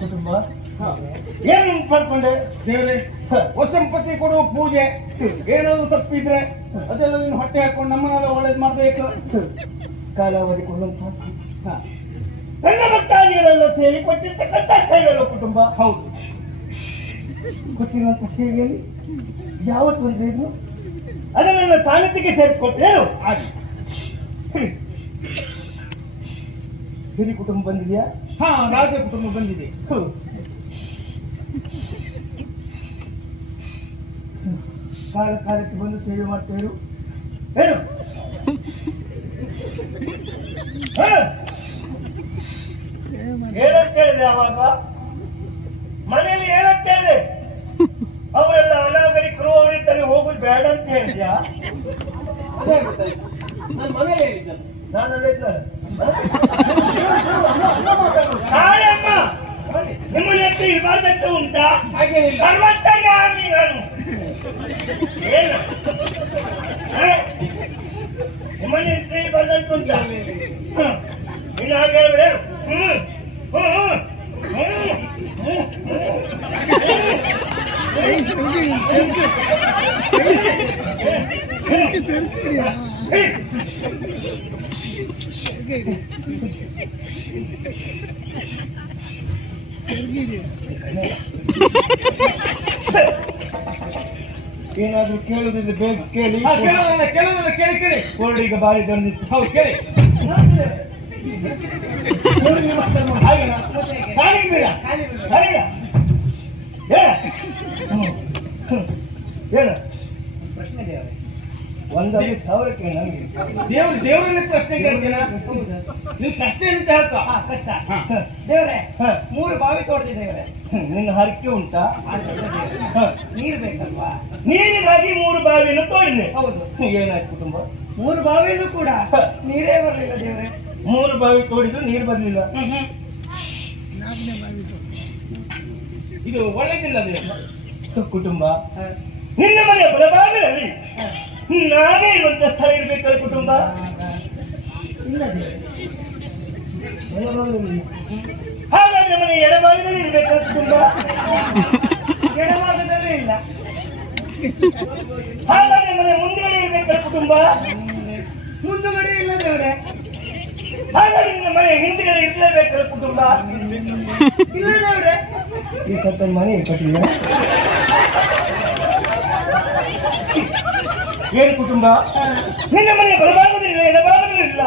ಕುಟುಂಬ ಏನು ಪಡ್ಕೊಂಡೆ ದೇವ್ರೆ? ವಸಂಪತಿ ಕೊಡುವ ಪೂಜೆ ಏನಾದ್ರು ತಪ್ಪಿದ್ರೆ ಅದೆಲ್ಲ ನೀನು ಹೊಟ್ಟೆ ಹಾಕೊಂಡು ನಮ್ಮನ್ನೆಲ್ಲ ಒಳ್ಳೇದು ಮಾಡ್ಬೇಕು. ಕಾಲಾವಧಿ ಕೊಡುವಂತ ನನ್ನ ಭಕ್ತಾದಿಗಳೆಲ್ಲ ಸೇರಿ ಕೊಟ್ಟಿರ್ತಕ್ಕಂಥ ಸೇವೆಗಳು ಕುಟುಂಬ. ಹೌದು, ಕೊಟ್ಟಿರುವಂತ ಸೇವೆಯಲ್ಲಿ ಯಾವತ್ತು ಒಂದು ಇದು ಅದನ್ನ ನನ್ನ ಸಾನ್ನಿಧ್ಯಕ್ಕೆ ಸೇರಿಕೊಟ್ಟೇನು ಹಿರಿ ಕುಟುಂಬ ಬಂದಿದೆಯಾ? ಹಾ, ರಾಜ ಕುಟುಂಬ ಬಂದಿದೆ. ಕಾಲ ಕಾಲಕ್ಕೆ ಬಂದು ಸೇವೆ ಮಾಡ್ತೇವೆ. ಏನು ಏನಂತ ಹೇಳಿದೆ ಅವಾಗ? ಮನೆಯಲ್ಲಿ ಏನಂತ ಹೇಳಿದೆ? ಅವರೆಲ್ಲ ಅನಾಗರಿಕರು, ಅವರಿದ್ದಲ್ಲಿ ಹೋಗುದು ಬೇಡ ಅಂತ ಹೇಳಿದ್ಯಾ? ನಾಳೆಮ್ಮ ನಿಮ್ಮನೆ ಹತ್ರ ಇರಬಾರ್ದಂತ ಉಂಟಾ? ಸರ್ವಜ್ಞಾನಿ ನಾನು. ಏನು ನಿಮ್ಮನೆ ಹತ್ರ ಇರಬಾರ್ದಂತ ಉಂಟಾ? ಇನ್ನು ಹಾಗೆ ಹೇಳ್ಬಿಡ. ಏನಾದ್ರೂ ಕೇಳುದಿದ್ರೆ ಬೇಗ ಕೇಳಿ. ಕೇಳಿ ಕೋರ್ಡ್ ಈಗ ಬಾರಿ ತಂದಿತ್ತು. ಹೌದು, ಕೇಳಿ. ಒಂದಲ್ಲಿ 1000ಕ್ಕೆ ನನಗೆ ದೇವರಲ್ಲಿ ಪ್ರಶ್ನೆ ಕೇಳ್ತೀನ? ನೀವು ಕಷ್ಟ ಅಂತ ಹೇಳ್ತಾ? ಕಷ್ಟ ದೇವ್ರೆ, 3 ಬಾವಿ ತೋಡ್ತಿದ್ದೇವ್ರೆ. ನಿನ್ನ ಹರಕೆ ಉಂಟಾ? ನೀರು ಬೇಕಲ್ವಾ? ನೀರಿಗಾಗಿ 3 ಬಾವಿಯನ್ನು ತೋಡಿದೆ. ಹೌದು. ಏನಾಯ್ತು ಕುಟುಂಬ? 3 ಬಾವಿಯಲ್ಲೂ ಕೂಡ ನೀರೇ ಬರಲಿಲ್ಲ ದೇವ್ರೆ. 3 ಬಾವಿ ತೋಡಿದ್ರು ನೀರು ಬರಲಿಲ್ಲ. ಇದು ಒಳ್ಳೆದಿಲ್ಲ ದೇವ್ರ. ಕುಟುಂಬ ನಿನ್ನ ಮನೆಯ ಬಲಭಾಗದಲ್ಲಿ ನಾನೇ ಇರುವಂತ ಸ್ಥಳ ಇರ್ಬೇಕಲ್ಲ ಕುಟುಂಬ. ಹಾಗಾದ್ರೆ ಮನೆ ಎಡಭಾಗದಲ್ಲಿ ಇರ್ಬೇಕಲ್ಲ ಕುಟುಂಬ. ಎಡಭಾಗದಲ್ಲೇ ಇಲ್ಲ. ಹಾಗಾದ್ರೆ ಮನೆ ಮುಂದುಗಡೆ ಇರ್ಬೇಕಲ್ಲ ಕುಟುಂಬ. ಮುಂದುಗಡೆ ಇಲ್ಲ ದೇವ್ರೆ. ಹಾಗಾದ್ರೆ ನಿನ್ನ ಮನೆ ಹಿಂದುಗಡೆ ಇರ್ಲೇಬೇಕಲ್ಲ ಕುಟುಂಬ. ಇಲ್ಲ ದೇವ್ರೆ. ಈ ಸತ್ತ ಮನೆ ಕಟ್ಟಿಲ್ಲ. ಏನು ಕುಟುಂಬ? ನಿನ್ನ ಮನೆಯ ಬಲಭಾಗದಲ್ಲಿ ಇಲ್ಲ, ಎಡಭಾಗದಲ್ಲಿ ಇಲ್ಲ.